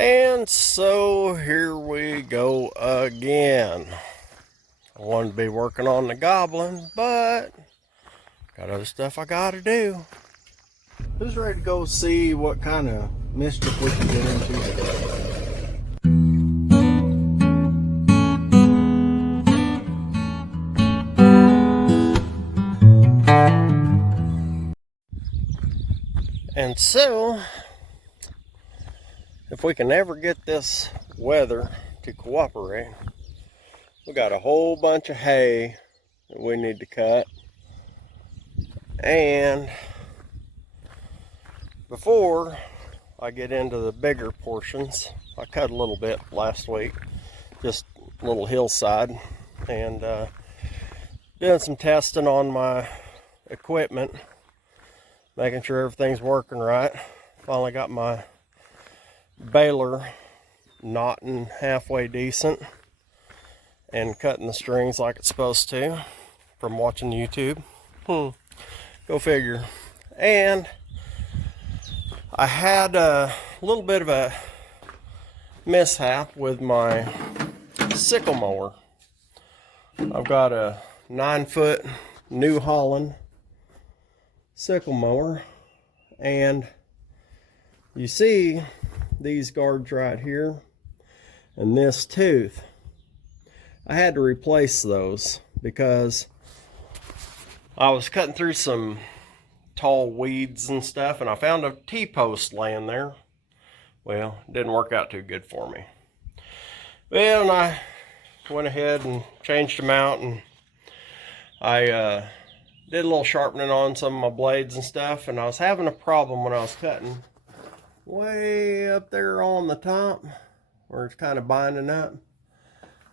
And so here we go again. I wanted to be working on the goblin, but got other stuff I gotta do. Who's ready to go see what kind of mischief we can get into today? And so, if we can ever get this weather to cooperate, we got a whole bunch of hay that we need to cut. And before I get into the bigger portions, I cut a little bit last week, just a little hillside, and doing some testing on my equipment, making sure everything's working right. Finally got my baler knotting halfway decent and cutting the strings like it's supposed to from watching YouTube. Go figure. And I had a little bit of a mishap with my sickle mower. I've got a 9-foot New Holland sickle mower, and you see these guards right here and this tooth. I had to replace those because I was cutting through some tall weeds and stuff, and I found a T-post laying there. Well, it didn't work out too good for me. Well, and I went ahead and changed them out, and I did a little sharpening on some of my blades and stuff, and I was having a problem when I was cutting way up there on the top where it's kind of binding up.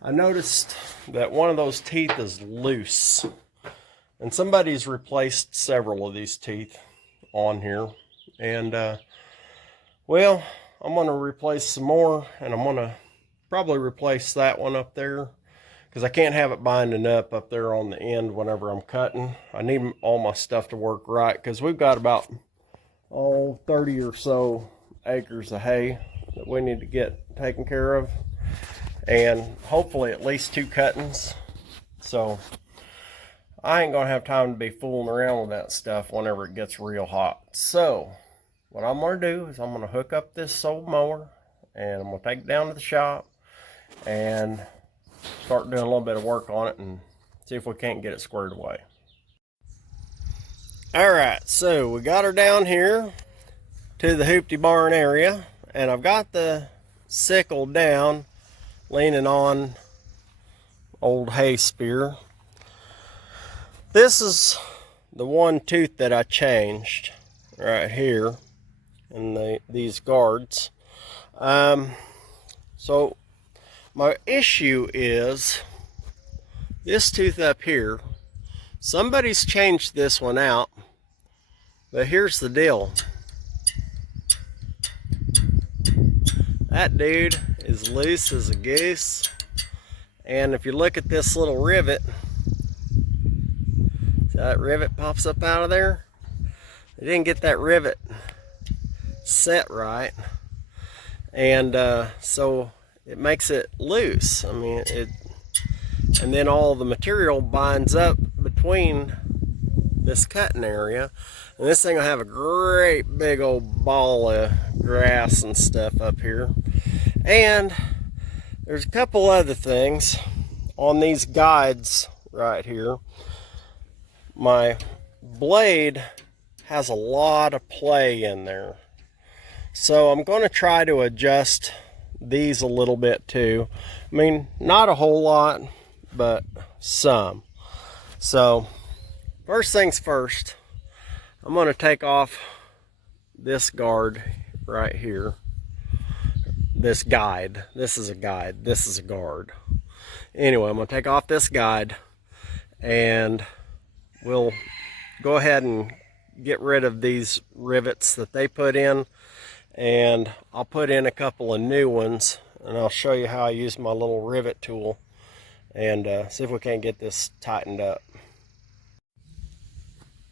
I noticed that one of those teeth is loose, and somebody's replaced several of these teeth on here. And well, I'm going to replace some more, and I'm going to probably replace that one up there because I can't have it binding up there on the end whenever I'm cutting. I need all my stuff to work right because we've got about 30 or so acres of hay that we need to get taken care of, and hopefully at least 2 cuttings. So I ain't gonna have time to be fooling around with that stuff whenever it gets real hot. So what I'm gonna do is I'm gonna hook up this old mower, and I'm gonna take it down to the shop and start doing a little bit of work on it and see if we can't get it squared away. Alright, so we got her down here to the hoopty barn area, and I've got the sickle down leaning on old hay spear. This is the one tooth that I changed right here in these guards. So my issue is this tooth up here. Somebody's changed this one out, but here's the deal. That dude is loose as a goose, and if you look at this little rivet, that rivet pops up out of there. They didn't get that rivet set right, and so it makes it loose. I mean, and then all the material binds up between this cutting area, and this thing will have a great big old ball of grass and stuff up here. And there's a couple other things on these guides right here. My blade has a lot of play in there, so I'm going to try to adjust these a little bit too. I mean, not a whole lot, but some. So first things first, I'm going to take off this guard right here. This guide. This is a guide. This is a guard. Anyway, I'm going to take off this guide, and we'll go ahead and get rid of these rivets that they put in, and I'll put in a couple of new ones, and I'll show you how I use my little rivet tool and see if we can't get this tightened up.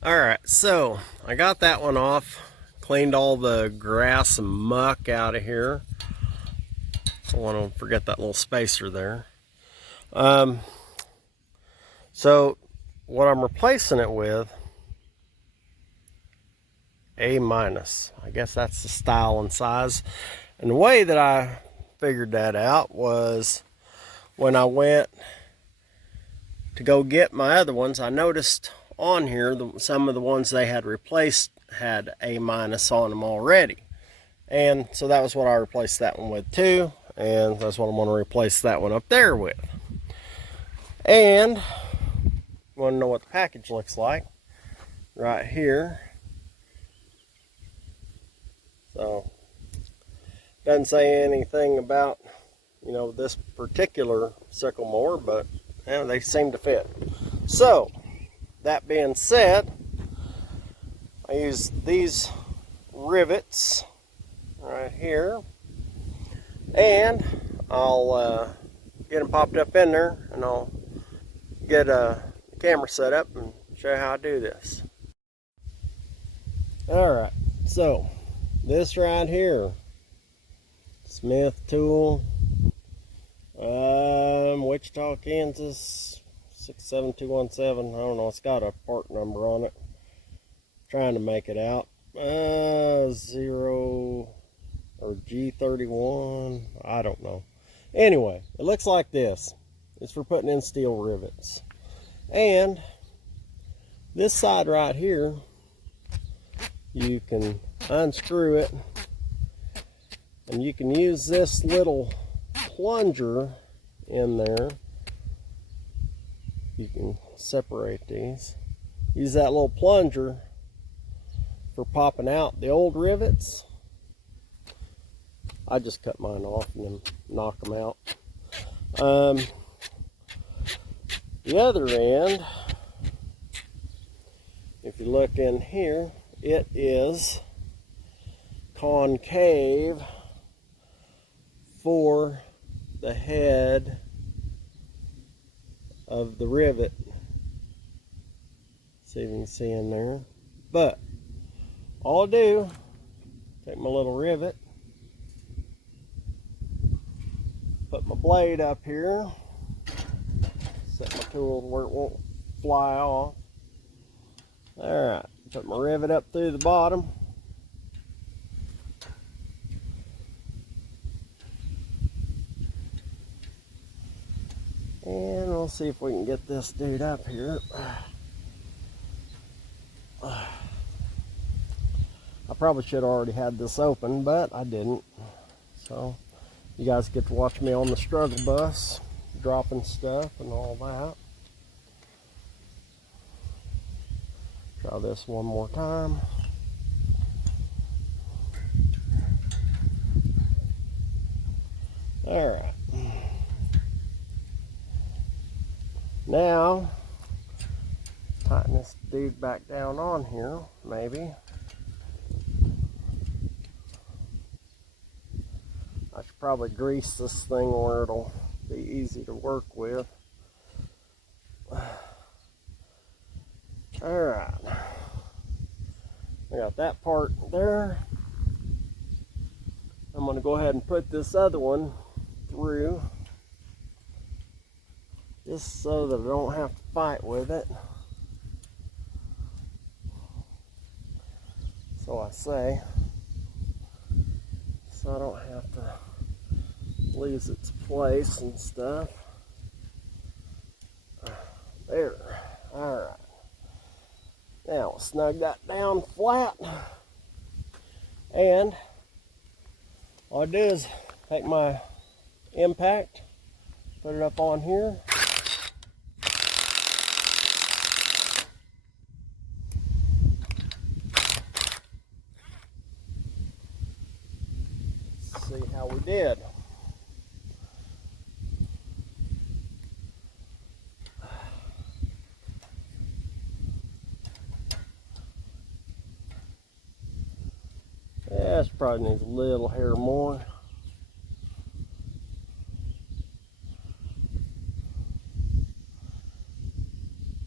Alright, so I got that one off, cleaned all the grass and muck out of here. don't want to forget that little spacer there. So what I'm replacing it with, A-. I guess that's the style and size. And the way that I figured that out was when I went to go get my other ones, I noticed on here some of the ones they had replaced had A- on them already. And so that was what I replaced that one with too. And that's what I'm going to replace that one up there with. And you want to know what the package looks like? Right here. So, doesn't say anything about, you know, this particular sickle mower, but yeah, they seem to fit. So, that being said, I use these rivets right here, and I'll get them popped up in there, and I'll get a camera set up and show you how I do this. Alright, so this right here, Smith tool, Wichita, Kansas 67217. I don't know, it's got a part number on it. Trying to make it out. 0 or G31, I don't know. Anyway, it looks like this. It's for putting in steel rivets. And this side right here, you can unscrew it, and you can use this little plunger in there. You can separate these. Use that little plunger for popping out the old rivets. I just cut mine off and then knock them out. The other end, if you look in here, it is concave for the head of the rivet. See if you can see in there. But all I do, take my little rivet, put my blade up here, set my tool where it won't fly off. Alright, put my rivet up through the bottom. And we'll see if we can get this dude up here. I probably should have already had this open, but I didn't. So you guys get to watch me on the struggle bus, dropping stuff and all that. Try this one more time. Alright. Now, tighten this dude back down on here, maybe. I should probably grease this thing where it'll be easy to work with. Alright. I got that part there. I'm going to go ahead and put this other one through, just so that I don't have to fight with it. So I say, so I don't have to lose its place and stuff. There. Alright. Now we'll snug that down flat. And all I do is take my impact, put it up on here. Let's see how we did. Yeah, this probably needs a little hair more.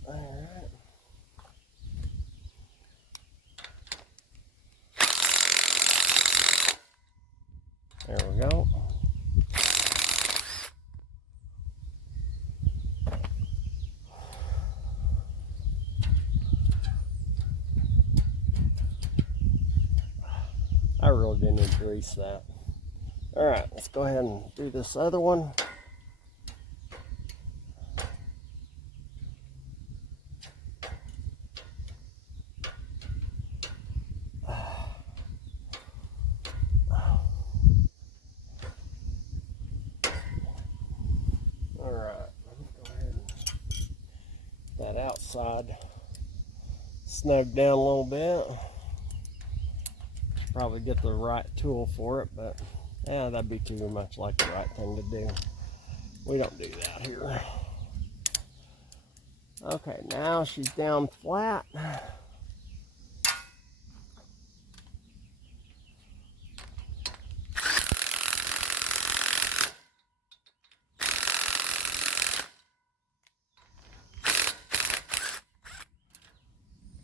Alright. There we go. didn't even grease that. All right, let's go ahead and do this other one. All right, let's go ahead and get that outside snug down a little bit. Probably get the right tool for it, but yeah, that'd be too much like the right thing to do. We don't do that here. Okay, now she's down flat.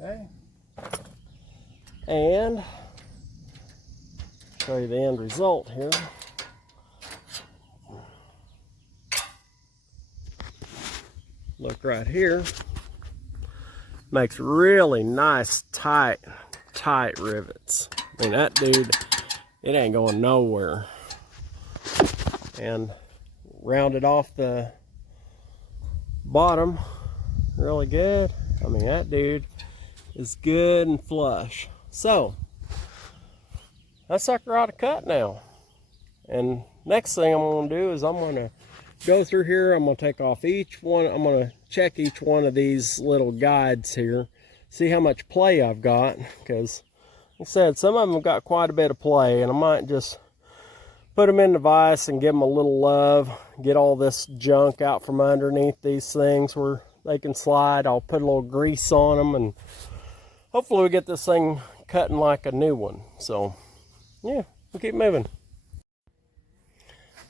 Okay, and show you the end result here. Look right here. Makes really nice tight rivets. I mean, that dude, it ain't going nowhere. And rounded off the bottom really good. I mean, that dude is good and flush. So that sucker ought to cut now. And next thing I'm going to do is I'm going to go through here. I'm going to take off each one. I'm going to check each one of these little guides here, see how much play I've got, because like I said, some of them have got quite a bit of play, and I might just put them in the vise and give them a little love, get all this junk out from underneath these things where they can slide. I'll put a little grease on them, and hopefully we get this thing cutting like a new one. So yeah, we'll keep moving.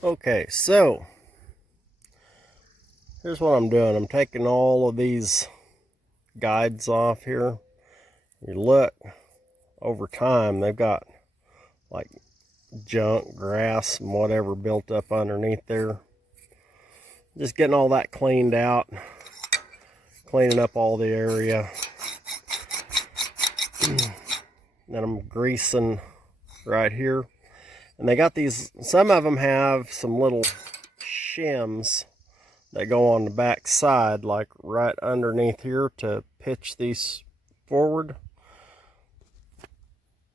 Okay, so here's what I'm doing. I'm taking all of these guides off here. You look, over time, they've got like junk, grass, and whatever built up underneath there. Just getting all that cleaned out, cleaning up all the area. Then I'm greasing right here. And they got these, some of them have some little shims that go on the back side, like right underneath here to pitch these forward.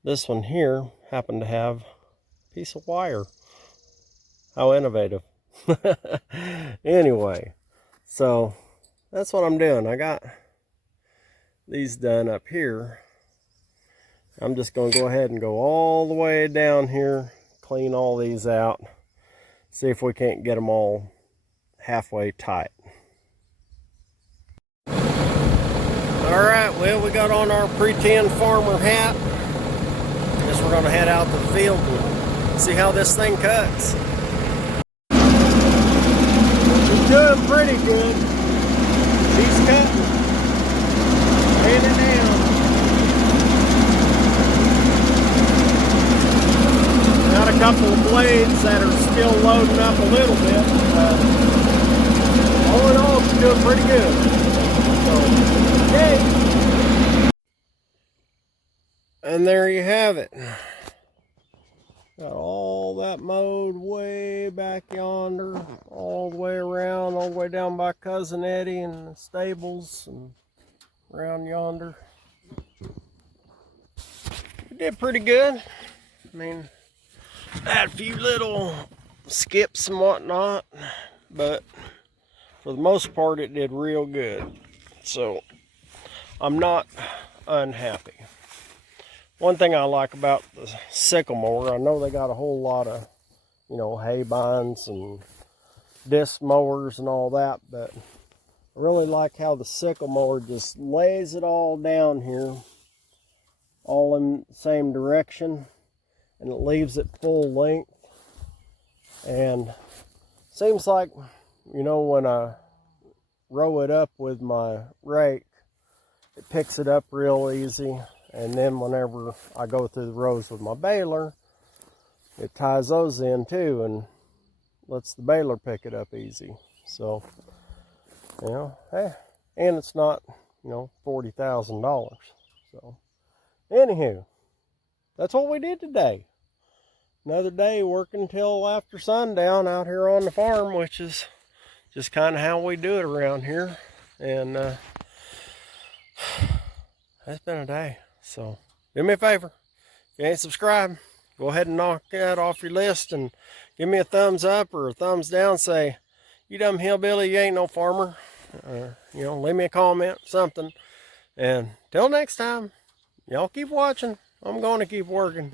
This one here happened to have a piece of wire. How innovative. Anyway, so that's what I'm doing. I got these done up here. I'm just going to go ahead and go all the way down here, clean all these out, see if we can't get them all halfway tight. Alright, well, we got on our pretend farmer hat. Guess we're going to head out to the field and see how this thing cuts. She's doing pretty good. She's cutting. Laying it down. Got a couple of blades that are still loading up a little bit. All in all, she's doing pretty good. So, yay! And there you have it. Got all that mowed way back yonder, all the way around, all the way down by Cousin Eddie and the stables and around yonder. We did pretty good. I mean, had a few little skips and whatnot, but for the most part it did real good. So I'm not unhappy. One thing I like about the sickle mower, I know they got a whole lot of, you know, hay binds and disc mowers and all that, but I really like how the sickle mower just lays it all down here, all in the same direction, and it leaves it full length. And seems like, you know, when I row it up with my rake, it picks it up real easy. And then whenever I go through the rows with my baler, it ties those in too and lets the baler pick it up easy. So, you know, hey, and it's not, you know, $40,000. So, anywho, that's what we did today. another day working till after sundown out here on the farm, which is just kind of how we do it around here. And it's been a day. So do me a favor, if you ain't subscribed, go ahead and knock that off your list and give me a thumbs up or a thumbs down. Say, you dumb hillbilly, you ain't no farmer. You know, leave me a comment, something. And till next time, y'all keep watching. I'm going to keep working.